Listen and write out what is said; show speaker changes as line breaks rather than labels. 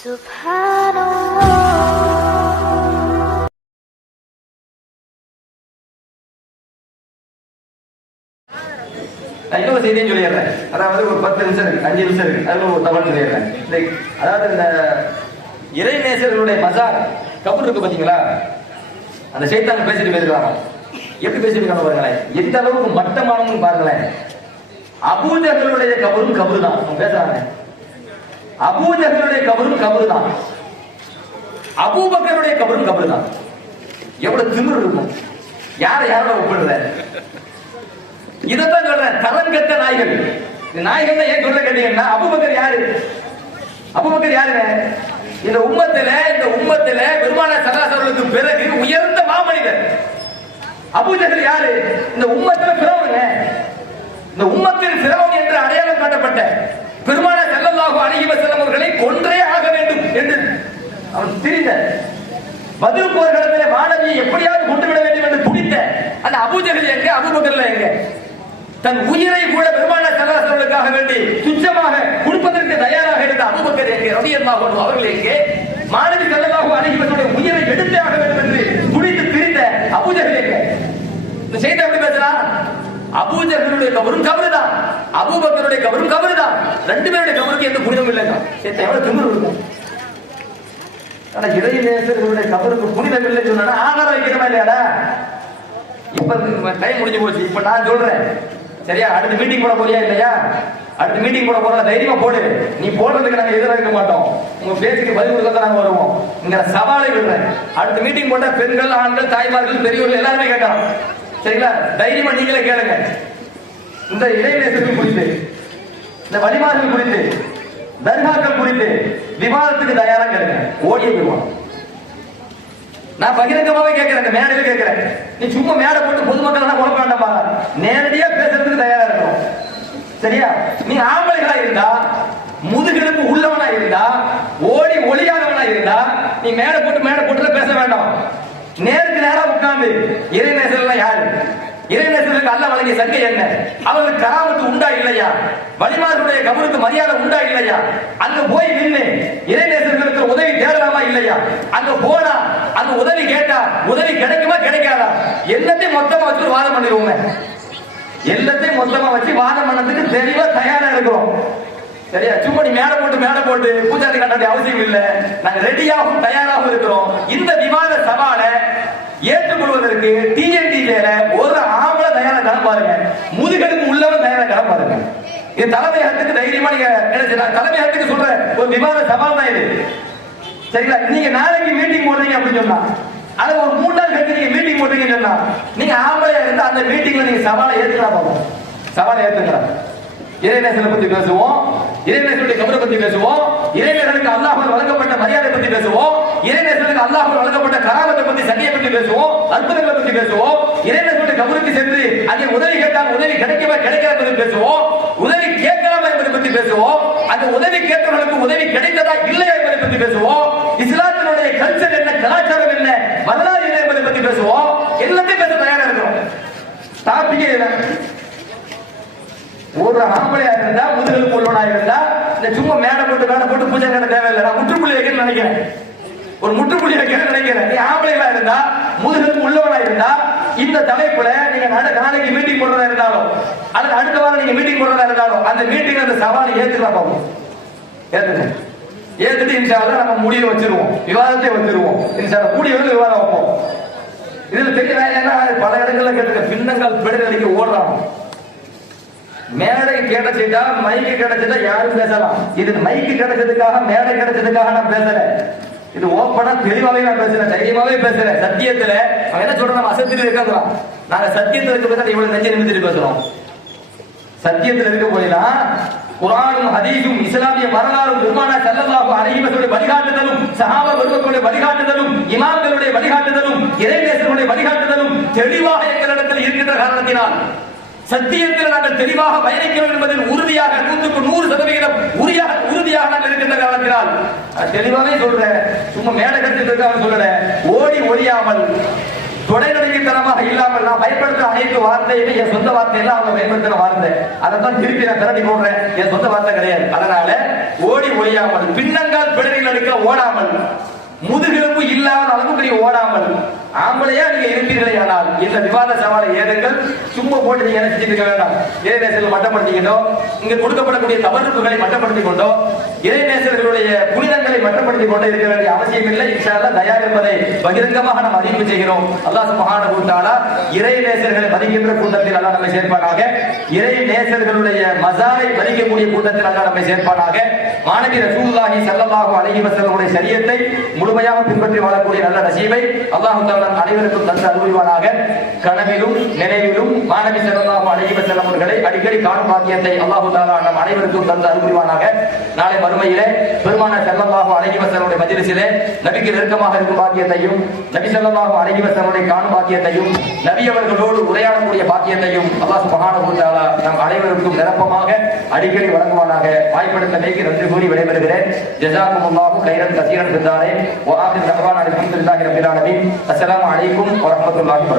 இன்னொரு செய்தியும் சொல்லிடுறேன் அதாவது ஒரு பத்து நிமிஷம் இருக்கு அஞ்சு நிமிஷம் இருக்கு அதுல ஒரு தகவல் சொல்லிடுறேன் அதாவது இந்த இறைநேசர்களுடைய மசார் கபூர் இருக்கு பாத்தீங்களா அந்த சைத்தான் பேசிட்டு பேசுறாங்க எப்படி பேசிட்டு பாருங்களேன் எந்த அளவுக்கு மட்டமானவங்க பாருங்களேன் அபூஜர்களுடைய கபரும் கபரு தான் பேசுறாங்க அபூஜகனுடைய கபரும் கபரு தான் அபூபக்கருடைய கபரும் கபரு தான் எவ்வளவு திமிர் இருக்கும். யார யாரோட ஒப்பிடுற? இதைத்தான் சொல்றேன் தரம் கெட்ட நாய்கள். நாய்கள் ஏன் சொல்ல கேட்டீங்கன்னா அபுபக்கர் யாரு? அபுபக்கர் யாருங்க இந்த உம்மத்துல இந்த உம்மத்துல பெருமான சராசர்களுக்கு பிறகு உயர்ந்த மாமனிதர். அபூஜகர் யாரு? இந்த உம்மத்துல பிறவுங்க இந்த உம்மத்தில் பிறவன் என்று அடையாளம் காட்டப்பட்ட பெருமான இவனை கொன்றே ஆக வேண்டும் என்று அவன் திரிந்த. பதில் போர்க்களத்திலே மாணவியை எப்படியாவது கொண்டு விட வேண்டும் என்று துடித்த. அந்த அபூஜகல் எங்க? அபுபக்கர்ல எங்க? தன் உயிரை கூட பெருமான சல்லாசர்களுக்காக வேண்டி துச்சமாக கொடுப்பதற்கு தயாராக இருந்த அபுபக்கர் எங்கே? ரவி அல்லாஹ் அவர்கள் எங்கே? மாணவி செல்லல்லாஹு அழகி உயிரை எடுத்தே ஆக வேண்டும் என்று துடித்து திரிந்த அபூஜகல் எங்க? இந்த செய்தி எப்படி பேசுறான் அபூஜர்களுடைய ஒரு கபரு தான் அபூபக்கருடைய கபரும் கபரு தான் ரெண்டு பேருடைய கபருக்கு எந்த புனிதம் இல்லைங்க. சரி, எவ்வளவு திமிர் இருக்கும் ஆனா இறை நேசர்களுடைய கபருக்கு புனிதம் இல்லை சொன்னா ஆதாரம் வைக்கிறமா இல்லையாடா? இப்ப டைம் முடிஞ்சு போச்சு. இப்ப நான் சொல்றேன். சரியா? அடுத்த மீட்டிங் போட போறியா இல்லையா? அடுத்த மீட்டிங் போட போறா தைரியமா போடு. நீ போடுறதுக்கு நாங்க எதிராக இருக்க மாட்டோம். உங்க பேச்சுக்கு பதில் கொடுக்க நாங்க வருவோம். இங்க சவாலை விடுறேன். அடுத்த மீட்டிங் போட்டா பெண்கள் ஆண்கள் தாய்மார்கள் பெரியவர்கள் எல்லாருமே கேட்கலாம். சரிங்களா? தைரியமா நீங்களே கேளுங்க. இந்த இளைஞர்கள் குறித்து இந்த வழிபாடுகள் குறித்து தர்காக்கள் குறித்து விவாதத்துக்கு தயாரா கேளுங்க. ஓடிய விவாதம். நான் பகிரங்கமாவே கேட்கிறேன் இந்த மேடையில கேட்கிறேன். நீ சும்மா மேடை போட்டு பொதுமக்கள் எல்லாம் குழப்ப வேண்டாமா நேரடியா பேசுறதுக்கு தயாரா இருக்கும் சரியா? நீ ஆம்பளைகளா இருந்தா முதுகெலும்பு உள்ளவனா இருந்தா ஓடி ஒளியாதவனா இருந்தா நீ மேடை போட்டு மேடை போட்டு பேச வேண்டாம். நேருக்கு நேரா உட்கார்ந்து இறைநேசர்கள் யாரு? இறைநேசர்களுக்கு அல்ல வழங்கிய சங்கை என்ன? அவர்களுக்கு கராமத்து உண்டா இல்லையா? வலிமார்களுடைய கபருக்கு மரியாதை உண்டா இல்லையா? அங்க போய் நின்று இறைநேசர்களுக்கு உதவி தேடலாமா இல்லையா? அங்க போனா அந்த உதவி கேட்டா உதவி கிடைக்குமா கிடைக்காதா? எல்லாத்தையும் மொத்தமா வச்சு ஒரு வாதம் பண்ணிடுவோங்க எல்லாத்தையும் மொத்தமா வச்சு வாதம் பண்ணதுக்கு தெளிவா தயாரா இருக்கிறோம். சரியா? சும்மா நீ மேல போட்டு மேல போட்டு பூஜாரி கட்ட அவசியம் இல்ல. நாங்க ரெடியாகவும் தயாராகவும் இருக்கிறோம். இந்த விவாத சவாலை ஏற்றுக்கொள்வதற்கு டிஎன்டிஜேல ஒரு ஆம்பளை தயாரா கிளம்ப பாருங்க. முதுகெலும்பு உள்ளவன் தயாரா கிளம்ப பாருங்க. இது தலைமையகத்துக்கு தைரியமா நீங்க என்ன தலைமையகத்துக்கு சொல்ற ஒரு விவாத சவால் தான் இது. சரிங்களா? நீங்க நாளைக்கு மீட்டிங் போடுறீங்க அப்படின்னு சொன்னா அது ஒரு மூணு நாள் கழிச்சு நீங்க மீட்டிங் போடுறீங்கன்னு சொன்னா நீங்க ஆம்பளையா இருந்தா அந்த மீட்டிங்ல நீங்க சவாலை ஏத்துக்கலாம் சவாலை ஏத்துக்கலாம் இறைநேசனை பத்தி பேசுவோம். இறைநேசனுடைய கபரை பத்தி பேசுவோம். இறைநேசனுக்கு அல்லாஹால் வழங்கப்பட்ட மரியாதை பத்தி பேசுவோம். இறைநேசனுக்கு அல்லாஹால் வழங்கப்பட்ட கராமத்தை பத்தி சண்டையை பத்தி பேசுவோம். அற்புதங்களை பத்தி பேசுவோம். இறைநேசனுடைய கபருக்கு சென்று அங்கே உதவி கேட்டால் உதவி கிடைக்கவே கிடைக்கிற பத்தி பேசுவோம். உதவி கேட்கலாமா என்பதை பத்தி பேசுவோம். அந்த உதவி கேட்டவர்களுக்கு உதவி கிடைத்ததா இல்லையா என்பதை பத்தி பேசுவோம். இஸ்லாத்தினுடைய கல்ச்சர் என்ன கலாச்சாரம் என்ன வரலாறு என்ன என்பதை பத்தி பேசுவோம். எல்லாத்தையும் பேச தயாரா இருக்கிறோம். டாபிக்கே ஒரு ஆம்பளையா இருந்தா முதுகலுக்கு உள்ளவனா இருந்தா இந்த சும்மா மேடை போட்டு மேடை போட்டு பூஜை கட்ட தேவையில்லை. நான் முற்றுப்புள்ளி வைக்கணும்னு நினைக்கிறேன். ஒரு முற்றுப்புள்ளி வைக்கணும்னு நினைக்கிறேன். நீ ஆம்பளைகளா இருந்தா முதுகலுக்கு உள்ளவனா இருந்தா இந்த தலைப்புல நீங்க நாளைக்கு மீட்டிங் போடுறதா இருந்தாலும் அல்லது அடுத்த வாரம் நீங்க மீட்டிங் போடுறதா இருந்தாலும் அந்த மீட்டிங் அந்த சவாலை ஏத்துக்கலாம் பாப்போம் ஏத்துங்க. ஏத்துட்டு இன்ஷால்லா நம்ம முடிவை வச்சிருவோம். விவாதத்தை வச்சிருவோம். இன்ஷால்லா கூடிய வந்து விவாதம் வைப்போம். இதுல தெரியல ஏன்னா பல இடங்கள்ல கேட்டுக்க பின்னங்கள் பெடல் ஓடுறாங்க. மேடை கிடைச்சிட்டா மைக்கு கிடைச்சிட்டா யாரும் பேசலாம். இது மைக்கு கிடைச்சதுக்காக மேடை கிடைச்சதுக்காக நான் பேசல. இது ஓப்பனா தெளிவாவே நான் பேசுறேன் தைரியமாவே பேசுறேன் சத்தியத்துல அவன் என்ன சொல்றோம் நம்ம அசத்தில நாங்க சத்தியத்துல இருக்க பேச இவ்வளவு நெஞ்சு நிமித்திட்டு பேசுறோம். சத்தியத்தில் இருக்க போயிலாம் குரானும் ஹதீஸும் இஸ்லாமிய வரலாறும் பெருமானா செல்லல்லாஹு அலைஹி வஸல்லம் வழிகாட்டுதலும் சஹாபா பெருமக்களுடைய வழிகாட்டுதலும் இமாம்களுடைய வழிகாட்டுதலும் இறைநேசர்களுடைய வழிகாட்டுதலும் தெளிவாக எங்களிடத்தில் இருக்கின்ற காரணத்தினால் சத்தியத்தில் நாங்கள் தெளிவாக பயணிக்க வேண்டும் என்பதில் உறுதியாக நூற்றுக்கு நூறு சதவிகிதம் உறுதியாக உறுதியாக நாங்கள் இருக்கின்ற காலத்தினால். தெளிவாகவே தெளிவாவே சொல்றேன். சும்மா மேடை கட்டிட்டு அவன் சொல்லல. ஓடி ஒழியாமல் தொலைநடுங்கித்தனமாக இல்லாமல் நான் பயன்படுத்துற அனைத்து வார்த்தையுமே என் சொந்த வார்த்தையெல்லாம் அவங்க பயன்படுத்துற வார்த்தை. தான் திருப்பி நான் திரட்டி போடுறேன். என் சொந்த வார்த்தை கிடையாது. அதனால ஓடி ஒழியாமல் பின்னங்கால் பிடரில் எடுக்க ஓடாமல் முதுகெலும்பு இல்லாத அளவுக்கு நீ ஓடாமல் ஆம்பளையா நீங்க இருப்பீர்களே ஆனால் இந்த விவாத சவாலை ஏதுங்கள் சும்மா போட்டு நீங்க என்ன செஞ்சிருக்க வேண்டாம். இறைநேசர்கள் மட்டப்படுத்திக்கிட்டோ இங்க கொடுக்கப்படக்கூடிய தவறுப்புகளை மட்டப்படுத்திக் கொண்டோ இறைநேசர்களுடைய புனிதங்களை மட்டுப்படுத்திக் கொண்டோ இருக்க வேண்டிய அவசியம் இல்லை இன்ஷால்லா தயார் என்பதை பகிரங்கமாக நாம் அறிவிப்பு செய்கிறோம். அல்லாஹ் மகான கூட்டாளா இறை நேசர்களை மதிக்கின்ற கூட்டத்தில் அல்லா நம்மை சேர்ப்பானாக. இறை நேசர்களுடைய மசாரை மதிக்கக்கூடிய கூட்டத்தில் அல்லா நம்மை சேர்ப்பானாக. மாணவி ரசூலுல்லாஹி ஸல்லல்லாஹு அலைஹி வஸல்லமுடைய சரியத்தை முழுமையாக பின்பற்றி வாழக்கூடிய நல்ல நசீவை அல்லாஹு தாலன் அனைவருக்கும் தந்து அருள்வானாக. கனவிலும் நினைவிலும் மாணவி ஸல்லல்லாஹு அலைஹி வஸல்லம் அவர்களை அடிக்கடி காணும் பாக்கியத்தை அல்லாஹு தாலா நம் அனைவருக்கும் தந்து அருள்வானாக. நாளை மறுமையிலே பெருமான செல்லமாகும் அழகிவசனுடைய வஸல்லமுடைய நபிக்கு நெருக்கமாக இருக்கும் பாக்கியத்தையும் நபி செல்லமாகும் அழகிவசனுடைய காணும் பாக்கியத்தையும் நபி அவர்களோடு உரையாடக்கூடிய பாக்கியத்தையும் அல்லாஹ் மகான வ நம் அனைவருக்கும் நிரப்பமாக அடிக்கடி வழங்குவானாக. வாய்ப்படுத்தமைக்கு நன்றி கூறி விடைபெறுகிறேன். ஜஸாக்குமுல்லாஹு கைரன் கசீரன் பித்தாரே வ ஆகிர் தஹ்வான் அல்ஹம்துலில்லாஹி ரப்பில் ஆலமீன். அஸ்ஸலாமு அலைக்கும் வ ரஹ்மத்துல்லாஹி